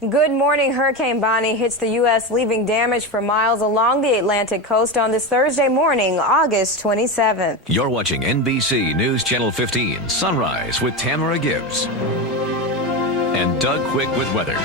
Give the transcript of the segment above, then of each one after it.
Good morning. Hurricane Bonnie hits the U.S., leaving damage for miles along the Atlantic coast on this Thursday morning, August 27th. You're watching NBC News Channel 15, Sunrise with Tamara Gibbs and Doug Quick with weather.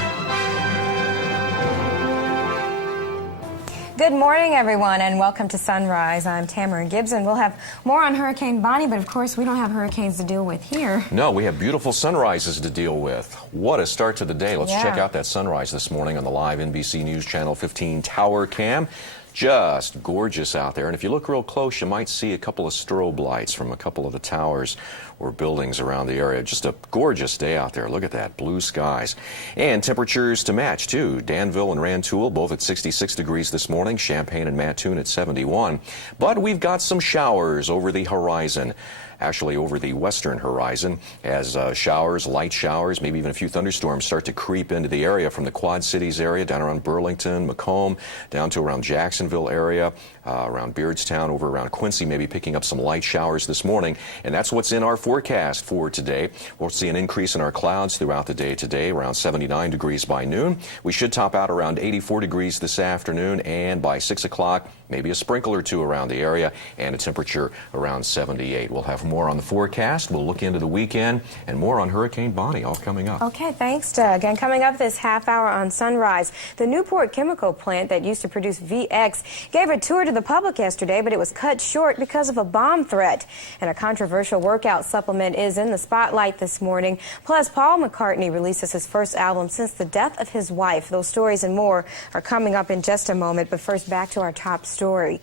Good morning, everyone, and welcome to Sunrise. I'm Tamara Gibbs, and we'll have more on Hurricane Bonnie, but of course we don't have hurricanes to deal with here. No, we have beautiful sunrises to deal with. What a start to the day. Let's check out that sunrise this morning on the live NBC News Channel 15 tower cam. Just gorgeous out there, and if you look real close, you might see a couple of strobe lights from a couple of the towers or buildings around the area. Just a gorgeous day out there. Look at that, blue skies. And temperatures to match, too. Danville and Rantoul both at 66 degrees this morning, Champaign and Mattoon at 71. But we've got some showers over the horizon. Actually over the western horizon, as showers, light showers, maybe even a few thunderstorms start to creep into the area from the Quad Cities area, down around Burlington, Macomb, down to around Jacksonville area, around Beardstown, over around Quincy, maybe picking up some light showers this morning. And that's what's in our forecast for today. We'll see an increase in our clouds throughout the day today, around 79 degrees by noon. We should top out around 84 degrees this afternoon, and by 6 o'clock, maybe a sprinkle or two around the area, and a temperature around 78. We'll have more on the forecast. We'll look into the weekend, and more on Hurricane Bonnie all coming up. Okay, thanks, Doug. And coming up this half hour on Sunrise, the Newport chemical plant that used to produce VX gave a tour to the public yesterday, but it was cut short because of a bomb threat. And a controversial workout supplement is in the spotlight this morning. Plus, Paul McCartney releases his first album since the death of his wife. Those stories and more are coming up in just a moment, but first back to our top story.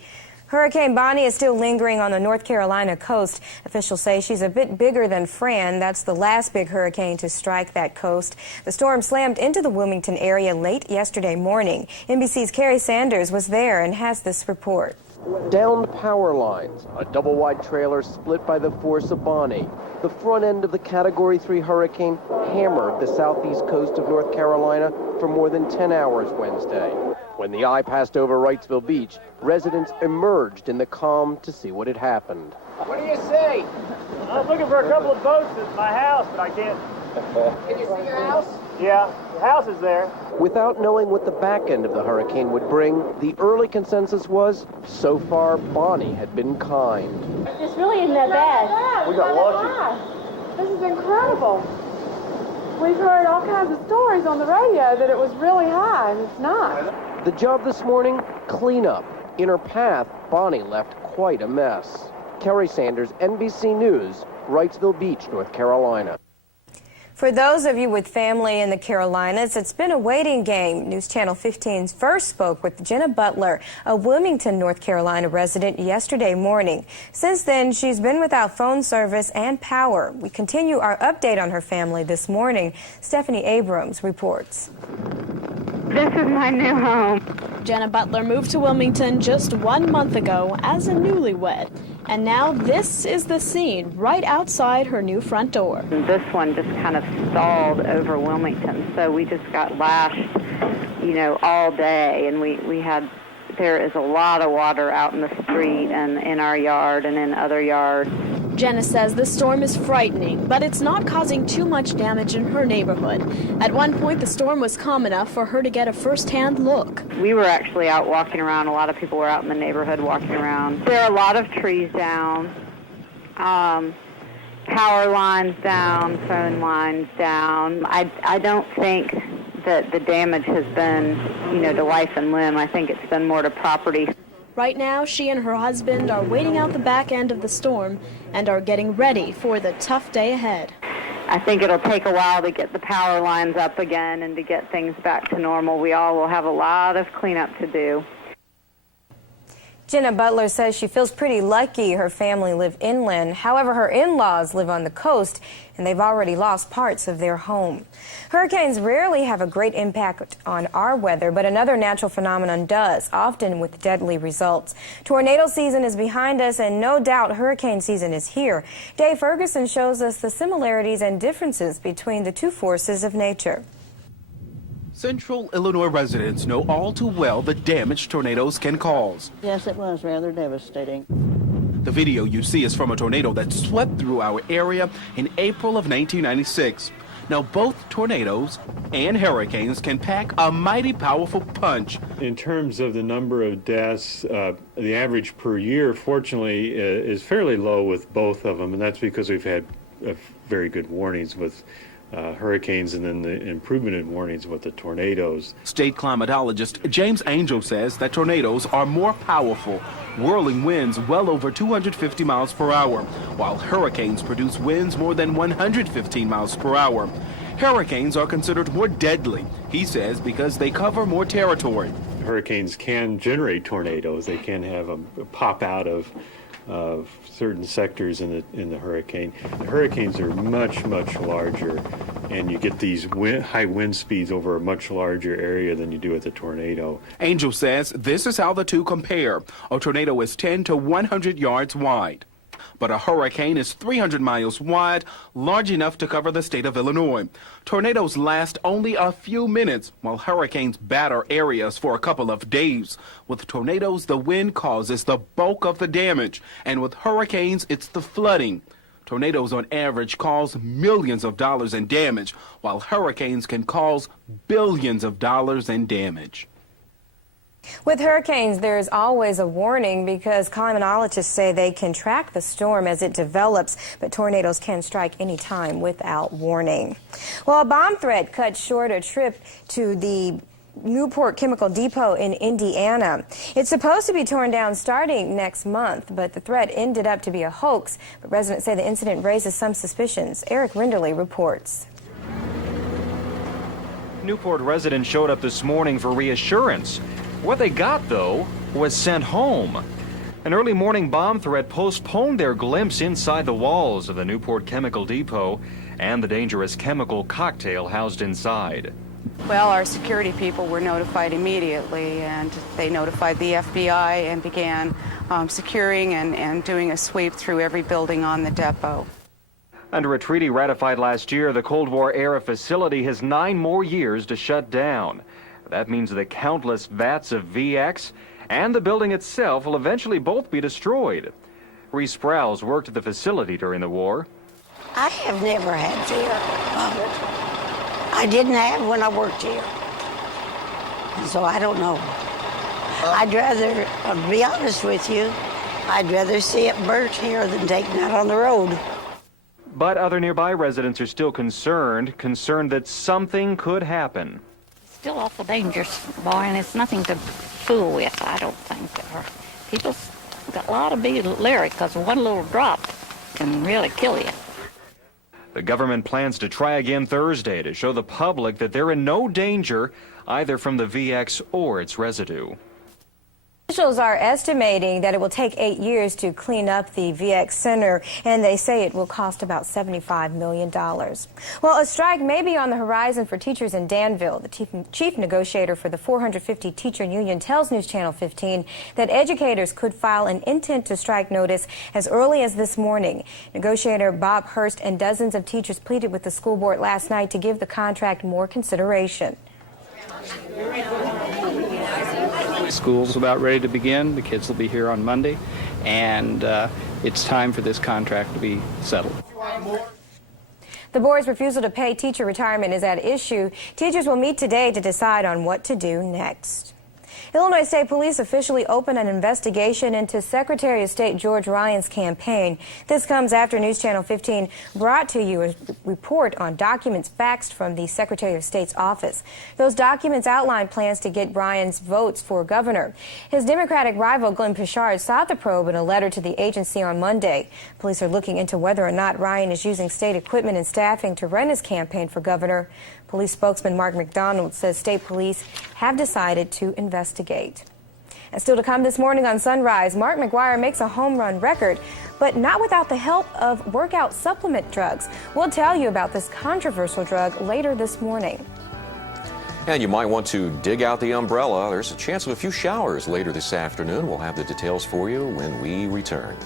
Hurricane Bonnie is still lingering on the North Carolina coast. Officials say she's a bit bigger than Fran. That's the last big hurricane to strike that coast. The storm slammed into the Wilmington area late yesterday morning. NBC's Carrie Sanders was there and has this report. Downed power lines, a double-wide trailer split by the force of Bonnie. The front end of the Category 3 hurricane hammered the southeast coast of North Carolina for more than 10 hours Wednesday. When the eye passed over Wrightsville Beach, residents emerged in the calm to see what had happened. What do you see? I was looking for a couple of boats at my house, but I can't. Can you see your house? Yeah, the house is there. Without knowing what the back end of the hurricane would bring, the early consensus was, so far, Bonnie had been kind. This really isn't that bad. We got lucky. This is incredible. We've heard all kinds of stories on the radio that it was really high, and it's not. The job this morning, cleanup. In her path, Bonnie left quite a mess. Carrie Sanders, NBC News, Wrightsville Beach, North Carolina. For those of you with family in the Carolinas, it's been a waiting game. News Channel 15 first spoke with Jenna Butler, a Wilmington, North Carolina resident, yesterday morning. Since then, she's been without phone service and power. We continue our update on her family this morning. Stephanie Abrams reports. This is my new home. Jenna Butler moved to Wilmington just 1 month ago as a newlywed. And now this is the scene right outside her new front door. This one just kind of stalled over Wilmington, so we just got lashed, all day. And there is a lot of water out in the street and in our yard and in other yards. Jenna says the storm is frightening, but it's not causing too much damage in her neighborhood. At one point, the storm was calm enough for her to get a first-hand look. We were actually out walking around. A lot of people were out in the neighborhood walking around. There are a lot of trees down, power lines down, phone lines down. I don't think that the damage has been, to life and limb. I think it's been more to property. Right now, she and her husband are waiting out the back end of the storm and are getting ready for the tough day ahead. I think it'll take a while to get the power lines up again and to get things back to normal. We all will have a lot of cleanup to do. Jenna Butler says she feels pretty lucky her family live inland. However, her in-laws live on the coast, and they've already lost parts of their home. Hurricanes rarely have a great impact on our weather, but another natural phenomenon does, often with deadly results. Tornado season is behind us, and no doubt hurricane season is here. Dave Ferguson shows us the similarities and differences between the two forces of nature. Central Illinois residents know all too well the damage tornadoes can cause. Yes, it was rather devastating. The video you see is from a tornado that swept through our area in April of 1996. Now, both tornadoes and hurricanes can pack a mighty powerful punch. In terms of the number of deaths, the average per year, fortunately, is fairly low with both of them, and that's because we've had very good warnings with hurricanes and then the improvement in warnings with the tornadoes. State climatologist James Angel says that tornadoes are more powerful, whirling winds well over 250 miles per hour, while hurricanes produce winds more than 115 miles per hour. Hurricanes are considered more deadly, he says, because they cover more territory. Hurricanes can generate tornadoes. They can have them pop out of certain sectors in the hurricane. The hurricanes are much larger, and you get these high wind speeds over a much larger area than you do with a tornado. Angel says this is how the two compare. A tornado is 10 to 100 yards wide, but a hurricane is 300 miles wide, large enough to cover the state of Illinois. Tornadoes last only a few minutes, while hurricanes batter areas for a couple of days. With tornadoes, the wind causes the bulk of the damage, and with hurricanes, it's the flooding. Tornadoes on average cause millions of dollars in damage, while hurricanes can cause billions of dollars in damage. With hurricanes, there's always a warning because climatologists say they can track the storm as it develops, but tornadoes can strike any time without warning. Well, a bomb threat cut short a trip to the Newport Chemical Depot in Indiana. It's supposed to be torn down starting next month, but the threat ended up to be a hoax. But residents say the incident raises some suspicions. Eric Rinderly reports. Newport residents showed up this morning for reassurance. What they got, though, was sent home. An early morning bomb threat postponed their glimpse inside the walls of the Newport Chemical Depot and the dangerous chemical cocktail housed inside. Well, our security people were notified immediately, and they notified the FBI and began securing and doing a sweep through every building on the depot. Under a treaty ratified last year, the Cold War-era facility has 9 more years to shut down. That means the countless vats of VX and the building itself will eventually both be destroyed. Reese Sprouse worked at the facility during the war. I have never had fear of it. I didn't have when I worked here. So I don't know. I'd rather, to be honest with you, I'd rather see it burnt here than taken out on the road. But other nearby residents are still concerned that something could happen. Still awful dangerous, boy, and it's nothing to fool with, I don't think. People got a lot to be leery because one little drop can really kill you. The government plans to try again Thursday to show the public that they're in no danger either from the VX or its residue. Officials are estimating that it will take 8 years to clean up the VX Center, and they say it will cost about $75 million. Well, a strike may be on the horizon for teachers in Danville. The chief negotiator for the 450 teacher union tells News Channel 15 that educators could file an intent to strike notice as early as this morning. Negotiator Bob Hurst and dozens of teachers pleaded with the school board last night to give the contract more consideration. School's about ready to begin. The kids will be here on Monday, and it's time for this contract to be settled. The board's refusal to pay teacher retirement is at issue. Teachers will meet today to decide on what to do next. Illinois State Police officially opened an investigation into Secretary of State George Ryan's campaign. This comes after News Channel 15 brought to you a report on documents faxed from the Secretary of State's office. Those documents outline plans to get Ryan's votes for governor. His Democratic rival Glenn Pichard sought the probe in a letter to the agency on Monday. Police are looking into whether or not Ryan is using state equipment and staffing to run his campaign for governor. Police spokesman Mark McDonald says state police have decided to investigate. And still to come this morning on Sunrise, Mark McGuire makes a home run record, but not without the help of workout supplement drugs. We'll tell you about this controversial drug later this morning. And you might want to dig out the umbrella. There's a chance of a few showers later this afternoon. We'll have the details for you when we return.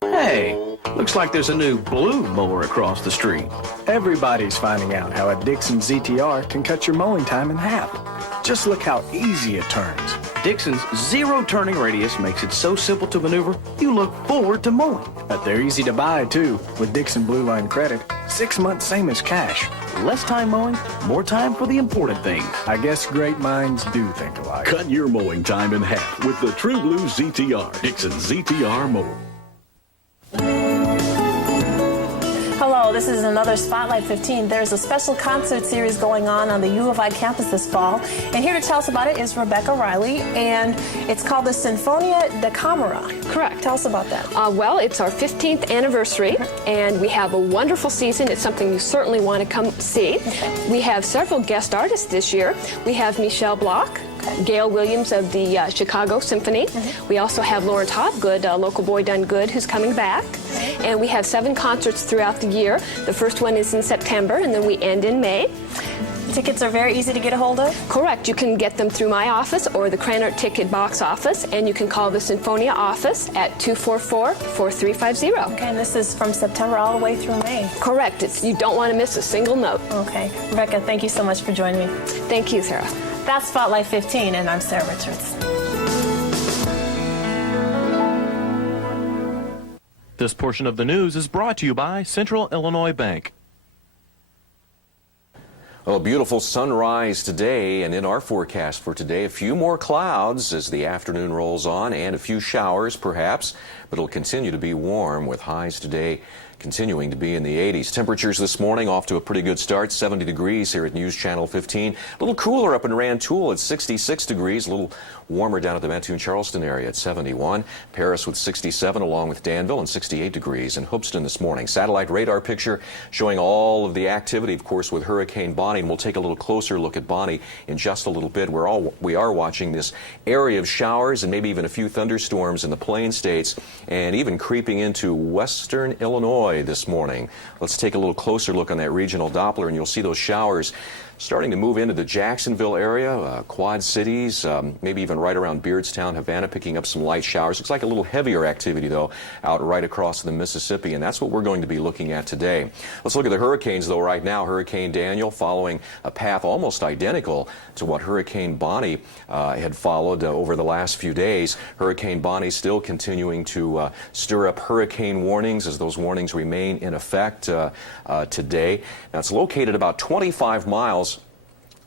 Hey, looks like there's a new blue mower across the street. Everybody's finding out how a Dixon ZTR can cut your mowing time in half. Just look how easy it turns. Dixon's zero turning radius makes it so simple to maneuver, you look forward to mowing. But they're easy to buy, too, with Dixon Blue Line Credit. 6 months, same as cash. Less time mowing, more time for the important things. I guess great minds do think alike. Cut your mowing time in half with the True Blue ZTR. Dixon ZTR mower. Hello, this is another Spotlight 15. There's a special concert series going on the U of I campus this fall. And here to tell us about it is Rebecca Riley, and it's called the Sinfonia da Camera. Correct. Tell us about that. Well, it's our 15th anniversary, and we have a wonderful season. It's something you certainly want to come see. Okay. We have several guest artists this year. We have Michelle Bloch, Gail Williams of the Chicago Symphony. We also have Lawrence Hopgood, Local Boy Done Good, who's coming back. And we have 7 concerts throughout the year. The first one is in September, and then we end in May. Tickets are very easy to get a hold of? Correct. You can get them through my office or the Cranart Ticket Box office, and you can call the Sinfonia office at 244-4350. Okay, and this is from September all the way through May? Correct. You don't want to miss a single note. Okay. Rebecca, thank you so much for joining me. Thank you, Sarah. That's Spotlight 15, and I'm Sarah Richards. This portion of the news is brought to you by Central Illinois Bank. Well, a beautiful sunrise today, and in our forecast for today, a few more clouds as the afternoon rolls on and a few showers perhaps, but it'll continue to be warm with highs today continuing to be in the 80s. Temperatures this morning off to a pretty good start, 70 degrees here at News Channel 15. A little cooler up in Rantoul at 66 degrees, a little warmer down at the Mattoon-Charleston area at 71. Paris with 67 along with Danville and 68 degrees in Hoopeston this morning. Satellite radar picture showing all of the activity, of course, with Hurricane Bonnie, and we'll take a little closer look at Bonnie in just a little bit. We are watching this area of showers and maybe even a few thunderstorms in the Plain States and even creeping into western Illinois this morning. Let's take a little closer look on that regional Doppler, and you'll see those showers starting to move into the Jacksonville area, Quad Cities, maybe even right around Beardstown, Havana, picking up some light showers. Looks like a little heavier activity, though, out right across the Mississippi, and that's what we're going to be looking at today. Let's look at the hurricanes, though, right now. Hurricane Daniel following a path almost identical to what Hurricane Bonnie had followed over the last few days. Hurricane Bonnie still continuing to stir up hurricane warnings as those warnings remain in effect today. Now, it's located about 25 miles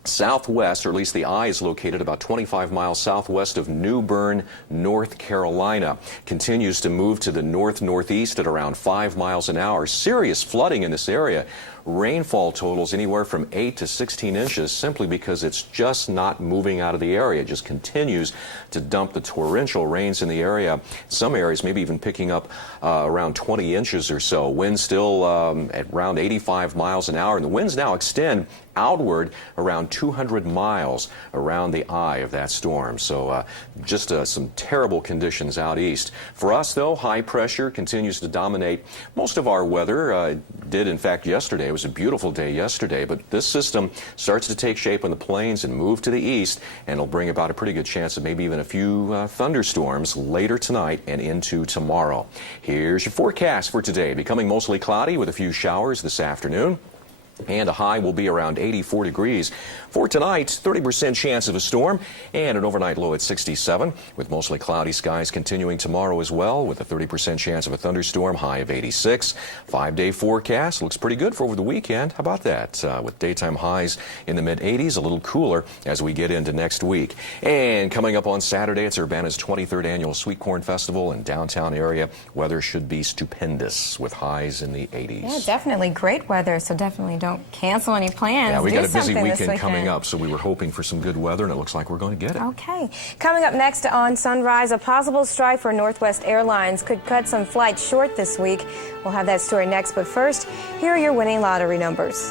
southwest, or at least the eye is located about 25 miles southwest of New Bern, North Carolina. Continues to move to the north-northeast at around 5 miles an hour. Serious flooding in this area. Rainfall totals anywhere from 8 to 16 inches simply because it's just not moving out of the area. It just continues to dump the torrential rains in the area. Some areas maybe even picking up around 20 inches or so. Winds still at around 85 miles an hour, and the winds now extend outward around 200 miles around the eye of that storm. So just some terrible conditions out east. For us, though, high pressure continues to dominate most of our weather. Did, in fact, yesterday. It was a beautiful day yesterday, but this system starts to take shape on the plains and move to the east, and it'll bring about a pretty good chance of maybe even a few thunderstorms later tonight and into tomorrow. Here's your forecast for today. Becoming mostly cloudy with a few showers this afternoon, and a high will be around 84 degrees. For tonight, 30% chance of a storm and an overnight low at 67, with mostly cloudy skies continuing tomorrow as well, with a 30% chance of a thunderstorm, high of 86. 5-day forecast looks pretty good for over the weekend. How about that? With daytime highs in the mid-80s, a little cooler as we get into next week. And coming up on Saturday, it's Urbana's 23rd annual Sweet Corn Festival in downtown area. Weather should be stupendous with highs in the 80s. Yeah, definitely great weather, so definitely don't cancel any plans. Yeah, we got a busy weekend coming up, so we were hoping for some good weather, and it looks like we're going to get it. Okay. Coming up next on Sunrise, a possible strike for Northwest Airlines could cut some flights short this week. We'll have that story next, but first, here are your winning lottery numbers.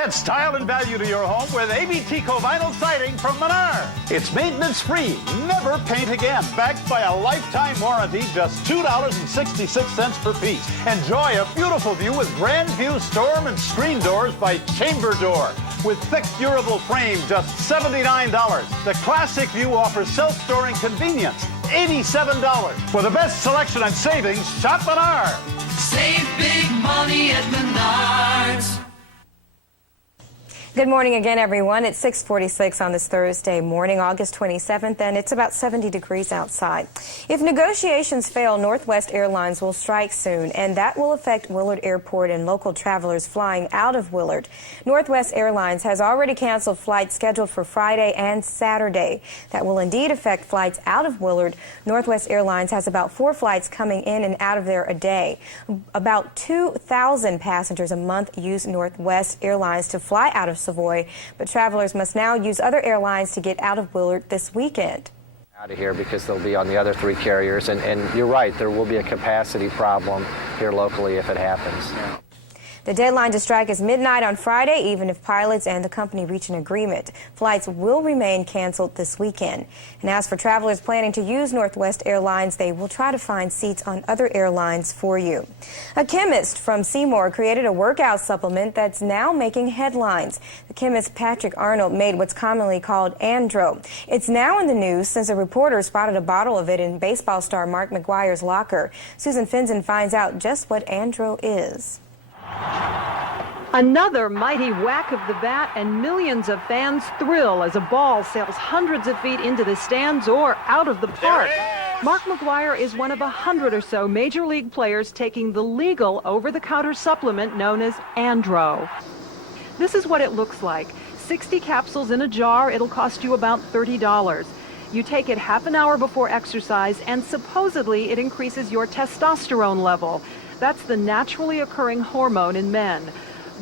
Add style and value to your home with ABTeco vinyl siding from Menard. It's maintenance-free, never paint again, backed by a lifetime warranty, just $2.66 per piece. Enjoy a beautiful view with Grand View storm and screen doors by Chamber Door. With thick, durable frame, just $79. The Classic View offers self-storing convenience, $87. For the best selection and savings, shop Menard. Save big money at Menards. Good morning again, everyone. It's 6:46 on this Thursday morning, August 27th, and it's about 70 degrees outside. If negotiations fail, Northwest Airlines will strike soon, and that will affect Willard Airport and local travelers flying out of Willard. Northwest Airlines has already canceled flights scheduled for Friday and Saturday. That will indeed affect flights out of Willard. Northwest Airlines has about 4 flights coming in and out of there a day. About 2,000 passengers a month use Northwest Airlines to fly out of Savoy, but travelers must now use other airlines to get out of Willard this weekend. Out of here because they'll be on the other 3 carriers, and you're right, there will be a capacity problem here locally if it happens. The deadline to strike is midnight on Friday, even if pilots and the company reach an agreement. Flights will remain canceled this weekend. And as for travelers planning to use Northwest Airlines, they will try to find seats on other airlines for you. A chemist from Seymour created a workout supplement that's now making headlines. The chemist Patrick Arnold made what's commonly called Andro. It's now in the news since a reporter spotted a bottle of it in baseball star Mark McGwire's locker. Susan Finzen finds out just what Andro is. Another mighty whack of the bat, and millions of fans thrill as a ball sails hundreds of feet into the stands or out of the park. Mark McGwire is one of 100 or so major league players taking the legal over-the-counter supplement known as Andro. This is what it looks like. 60 capsules in a jar. It'll cost you about $30. You take it half an hour before exercise, and supposedly it increases your testosterone level. That's the naturally occurring hormone in men.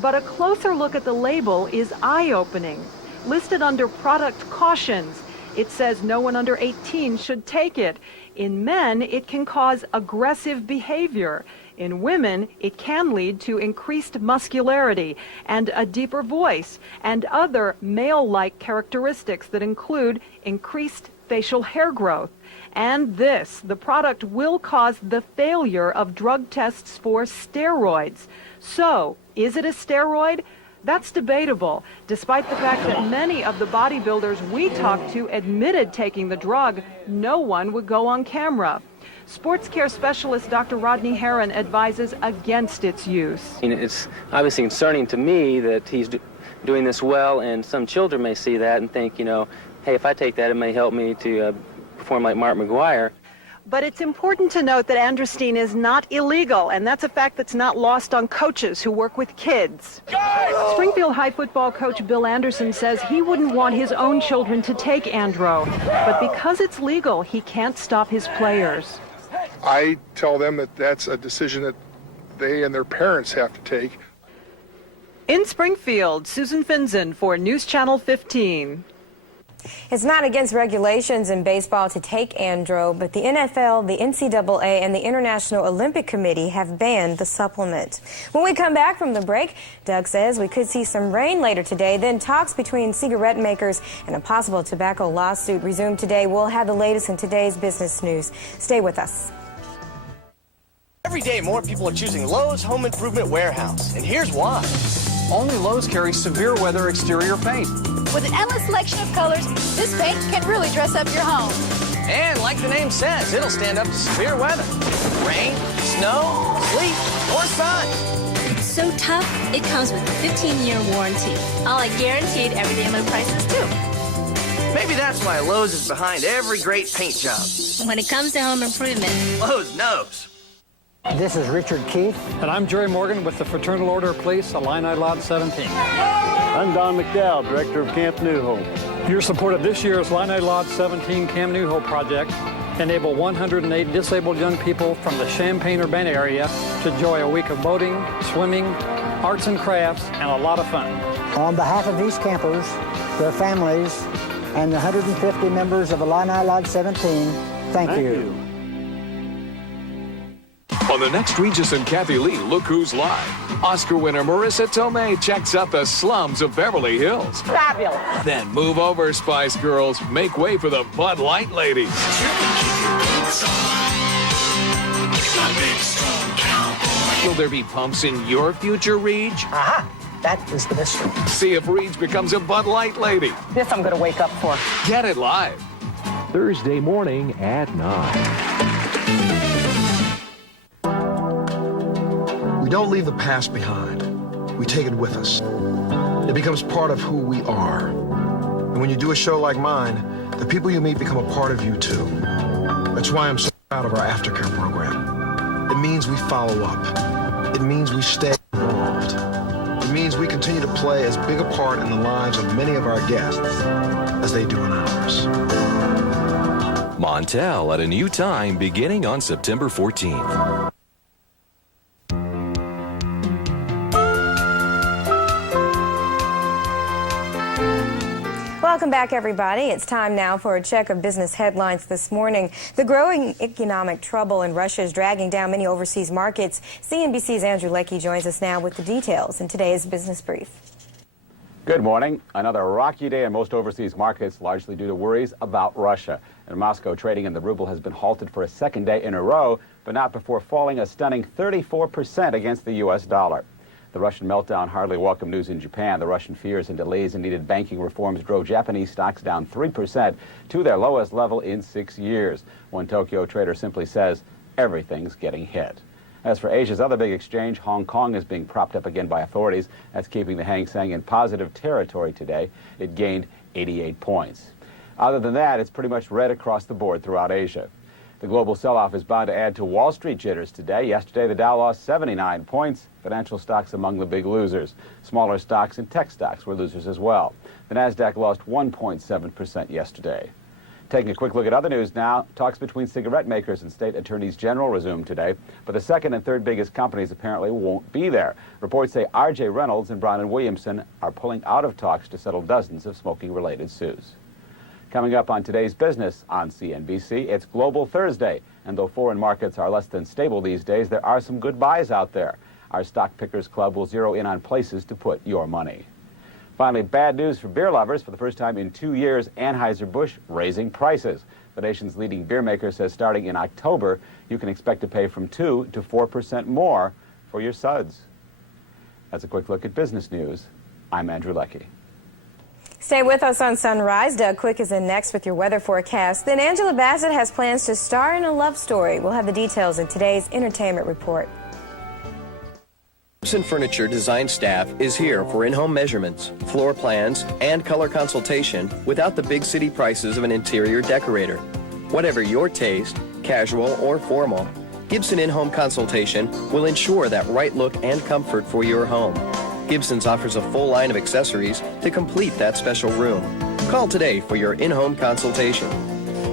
But a closer look at the label is eye-opening. Listed under product cautions, it says no one under 18 should take it. In men, it can cause aggressive behavior. In women, it can lead to increased muscularity and a deeper voice and other male-like characteristics that include increased facial hair growth. And this, the product will cause the failure of drug tests for steroids. So, is it a steroid? That's debatable, despite the fact that many of the bodybuilders we talked to admitted taking the drug. No one would go on camera. Sports care specialist Dr. Rodney Herron advises against its use. It's obviously concerning to me that he's doing this well, and some children may see that and think, hey, if I take that, it may help me to perform like Mark McGwire. But it's important to note that androstenedione is not illegal, and that's a fact that's not lost on coaches who work with kids. Springfield High football coach Bill Anderson says he wouldn't want his own children to take Andro, but because it's legal, he can't stop his players. I tell them that that's a decision that they and their parents have to take. In Springfield, Susan Finzen for News Channel 15. It's not against regulations in baseball to take Andro, but the NFL, the NCAA, and the International Olympic Committee have banned the supplement. When we come back from the break, Doug says we could see some rain later today. Then talks between cigarette makers and a possible tobacco lawsuit resume today. We'll have the latest in today's business news. Stay with us. Every day, more people are choosing Lowe's Home Improvement Warehouse, and here's why. Only Lowe's carries severe weather exterior paint. With an endless selection of colors, this paint can really dress up your home. And like the name says, it'll stand up to severe weather. Rain, snow, sleet, or sun. It's so tough, it comes with a 15-year warranty. All like guaranteed everyday low prices, too. Maybe that's why Lowe's is behind every great paint job. When it comes to home improvement, Lowe's knows. This is Richard Keith. And I'm Jerry Morgan with the Fraternal Order of Police, Illini Lot 17. I'm Don McDowell, Director of Camp New Hope. Your support of this year's Illini Lot 17 Camp New Hope project enable 108 disabled young people from the Champaign-Urbana area to enjoy a week of boating, swimming, arts and crafts, and a lot of fun. On behalf of these campers, their families, and the 150 members of Illini Lot 17, thank you. On the next Regis and Kathy Lee, Look Who's Live. Oscar winner Marissa Tomei checks out the slums of Beverly Hills. Fabulous. Then move over, Spice Girls. Make way for the Bud Light ladies. Will there be pumps in your future, Reach? Aha. That is the mystery. See if Reach becomes a Bud Light lady. This I'm going to wake up for. Get it live. Thursday morning at 9. We don't leave the past behind. We take it with us. It becomes part of who we are. And when you do a show like mine, the people you meet become a part of you too. That's why I'm so proud of our aftercare program. It means we follow up. It means we stay involved. It means we continue to play as big a part in the lives of many of our guests as they do in ours. Montel at a new time beginning on September 14th. Welcome back, everybody. It's time now for a check of business headlines this morning. The growing economic trouble in Russia is dragging down many overseas markets. CNBC's Andrew Leckie joins us now with the details in today's Business Brief. Good morning. Another rocky day in most overseas markets, largely due to worries about Russia. In Moscow, trading in the ruble has been halted for a second day in a row, but not before falling a stunning 34% against the U.S. dollar. The Russian meltdown hardly welcome news in Japan. The Russian fears and delays in needed banking reforms drove Japanese stocks down 3% to their lowest level in 6 years. One Tokyo trader simply says, everything's getting hit. As for Asia's other big exchange, Hong Kong is being propped up again by authorities. That's keeping the Hang Seng in positive territory today. It gained 88 points. Other than that, it's pretty much red across the board throughout Asia. The global sell-off is bound to add to Wall Street jitters today. Yesterday, the Dow lost 79 points. Financial stocks among the big losers. Smaller stocks and tech stocks were losers as well. The Nasdaq lost 1.7% yesterday. Taking a quick look at other news now, talks between cigarette makers and state attorneys general resumed today, but the second and third biggest companies apparently won't be there. Reports say R.J. Reynolds and Brown & Williamson are pulling out of talks to settle dozens of smoking-related suits. Coming up on today's business on CNBC, it's Global Thursday, and though foreign markets are less than stable these days, there are some good buys out there. Our Stock Pickers Club will zero in on places to put your money. Finally, bad news for beer lovers. For the first time in 2 years, Anheuser-Busch raising prices. The nation's leading beer maker says starting in October, you can expect to pay from 2 to 4% more for your suds. That's a quick look at business news. I'm Andrew Leckie. Stay with us on Sunrise. Doug Quick is in next with your weather forecast. Then Angela Bassett has plans to star in a love story. We'll have the details in today's entertainment report. Gibson Furniture design staff is here for in-home measurements, floor plans, and color consultation without the big city prices of an interior decorator. Whatever your taste, casual or formal, Gibson in-home consultation will ensure that right look and comfort for your home. Gibson's offers a full line of accessories to complete that special room. Call today for your in-home consultation.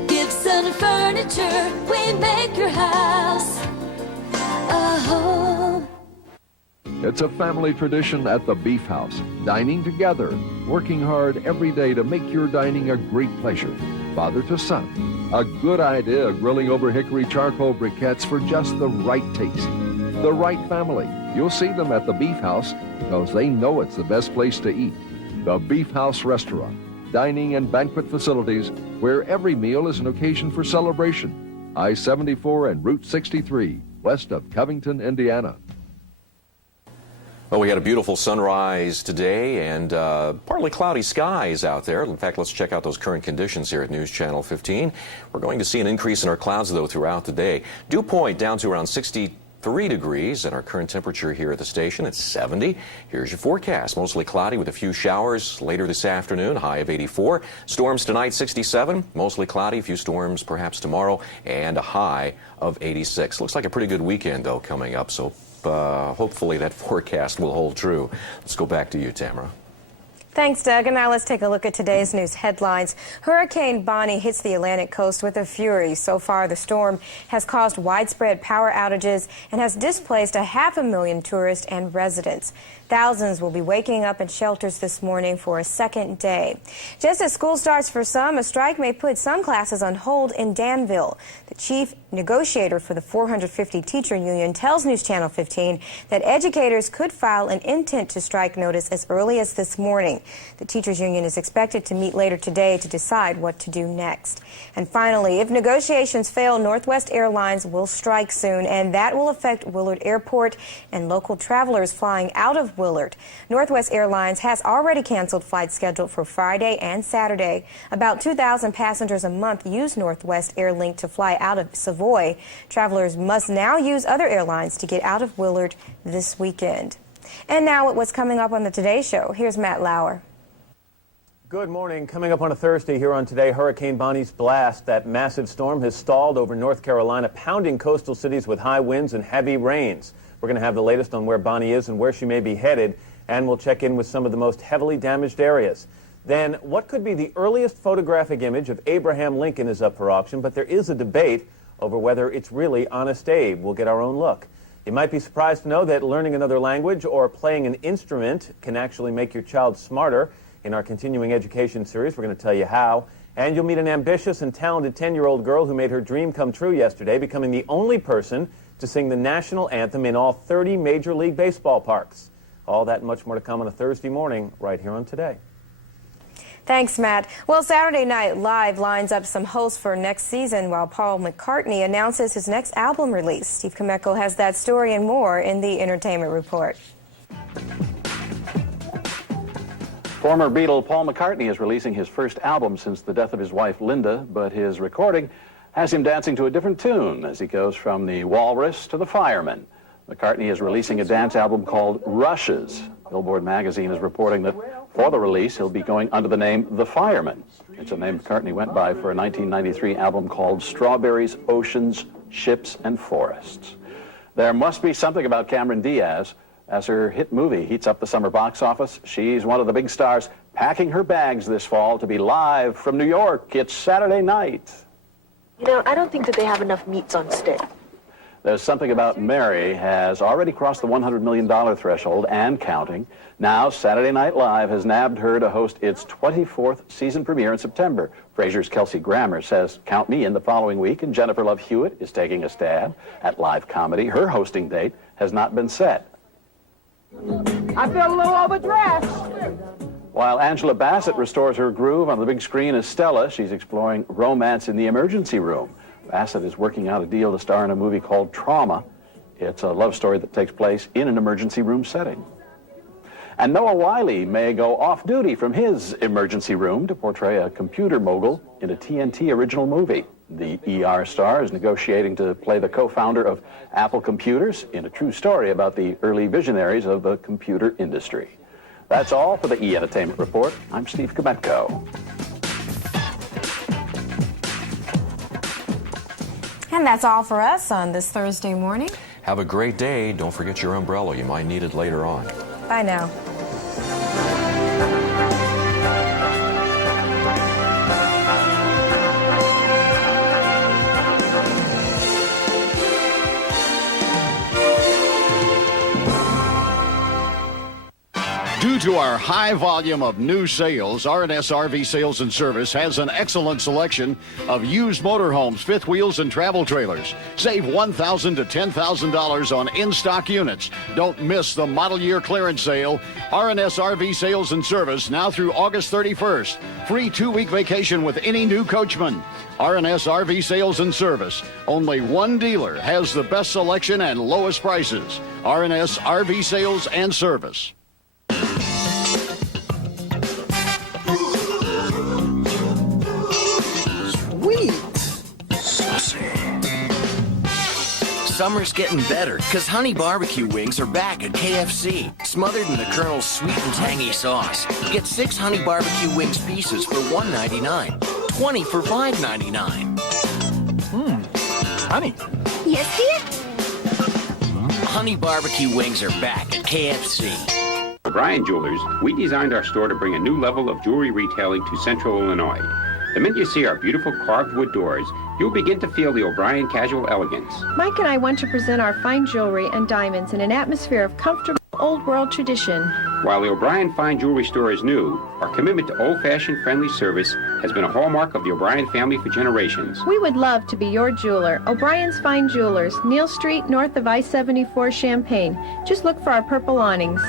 Gibson Furniture, we make your house a home. It's a family tradition at the Beef House, dining together, working hard every day to make your dining a great pleasure. Father to son, a good idea grilling over hickory charcoal briquettes for just the right taste. The right family. You'll see them at the Beef House because they know it's the best place to eat. The Beef House Restaurant, dining and banquet facilities where every meal is an occasion for celebration. I-74 and Route 63, west of Covington, Indiana. Well, we had a beautiful sunrise today and partly cloudy skies out there. In fact, let's check out those current conditions here at News Channel 15. We're going to see an increase in our clouds, though, throughout the day. Dew point down to around 63 degrees, and our current temperature here at the station, it's 70. Here's your forecast. Mostly cloudy with a few showers later this afternoon, high of 84. Storms tonight, 67. Mostly cloudy, a few storms perhaps tomorrow, and a high of 86. Looks like a pretty good weekend, though, coming up, so hopefully that forecast will hold true. Let's go back to you, Tamara. Thanks, Doug. And now let's take a look at today's news headlines. Hurricane Bonnie hits the Atlantic coast with a fury. So far, the storm has caused widespread power outages and has displaced 500,000 tourists and residents. Thousands will be waking up in shelters this morning for a second day. Just as school starts for some, a strike may put some classes on hold in Danville. The chief negotiator for the 450 teacher union, tells News Channel 15 that educators could file an intent to strike notice as early as this morning. The teachers union is expected to meet later today to decide what to do next. And finally, if negotiations fail, Northwest Airlines will strike soon, and that will affect Willard Airport and local travelers flying out of Willard. Northwest Airlines has already canceled flights scheduled for Friday and Saturday. About 2,000 passengers a month use Northwest Airlink to fly out of Savoy. Travelers must now use other airlines to get out of Willard this weekend. And now what's coming up on the Today Show. Here's Matt Lauer. Good morning. Coming up on a Thursday here on Today, Hurricane Bonnie's blast. That massive storm has stalled over North Carolina, pounding coastal cities with high winds and heavy rains. We're going to have the latest on where Bonnie is and where she may be headed, and we'll check in with some of the most heavily damaged areas. Then, what could be the earliest photographic image of Abraham Lincoln is up for auction, but there is a debate over whether it's really Honest Abe. We'll get our own look. You might be surprised to know that learning another language or playing an instrument can actually make your child smarter. In our continuing education series, we're going to tell you how. And you'll meet an ambitious and talented 10-year-old girl who made her dream come true yesterday, becoming the only person to sing the national anthem in all 30 Major League Baseball parks. All that and much more to come on a Thursday morning right here on Today. Thanks, Matt. Well, Saturday Night Live lines up some hosts for next season while Paul McCartney announces his next album release. Steve Kameko has that story and more in the Entertainment Report. Former Beatle Paul McCartney is releasing his first album since the death of his wife Linda, but his recording has him dancing to a different tune as he goes from the Walrus to the Fireman. McCartney is releasing a dance album called Rushes. Billboard magazine is reporting that for the release, he'll be going under the name The Fireman. It's a name McCartney went by for a 1993 album called Strawberries, Oceans, Ships, and Forests. There must be something about Cameron Diaz. As her hit movie heats up the summer box office, she's one of the big stars packing her bags this fall to be live from New York. It's Saturday night. You know, I don't think that they have enough meats on stick. There's Something About Mary has already crossed the $100 million threshold and counting. Now, Saturday Night Live has nabbed her to host its 24th season premiere in September. Frasier's Kelsey Grammer says, count me in the following week, and Jennifer Love Hewitt is taking a stab at live comedy. Her hosting date has not been set. I feel a little overdressed. While Angela Bassett restores her groove on the big screen as Stella, she's exploring romance in the emergency room. Bassett is working out a deal to star in a movie called Trauma. It's a love story that takes place in an emergency room setting. And Noah Wyle may go off-duty from his emergency room to portray a computer mogul in a TNT original movie. The ER star is negotiating to play the co-founder of Apple Computers in a true story about the early visionaries of the computer industry. That's all for the E! Entertainment Report. I'm Steve Kameko. And that's all for us on this Thursday morning. Have a great day. Don't forget your umbrella. You might need it later on. Bye now. Due to our high volume of new sales, R&S RV Sales and Service has an excellent selection of used motorhomes, fifth wheels, and travel trailers. Save $1,000 to $10,000 on in-stock units. Don't miss the model year clearance sale. R&S RV Sales and Service now through August 31st. Free 2-week vacation with any new coachman. R&S RV Sales and Service. Only one dealer has the best selection and lowest prices. R&S RV Sales and Service. Summer's getting better because Honey Barbecue Wings are back at KFC, smothered in the Colonel's sweet and tangy sauce. Get 6 Honey Barbecue Wings pieces for $1.99, 20 for $5.99. Honey. Yes, dear? Honey Barbecue Wings are back at KFC. O'Brien Jewelers, we designed our store to bring a new level of jewelry retailing to Central Illinois. The minute you see our beautiful carved wood doors, you'll begin to feel the O'Brien casual elegance. Mike and I want to present our fine jewelry and diamonds in an atmosphere of comfortable old world tradition. While the O'Brien Fine Jewelry Store is new, our commitment to old-fashioned friendly service has been a hallmark of the O'Brien family for generations. We would love to be your jeweler. O'Brien's Fine Jewelers, Neal Street, north of I-74 Champaign. Just look for our purple awnings.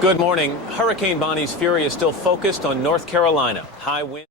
Good morning. Hurricane Bonnie's fury is still focused on North Carolina. High wind.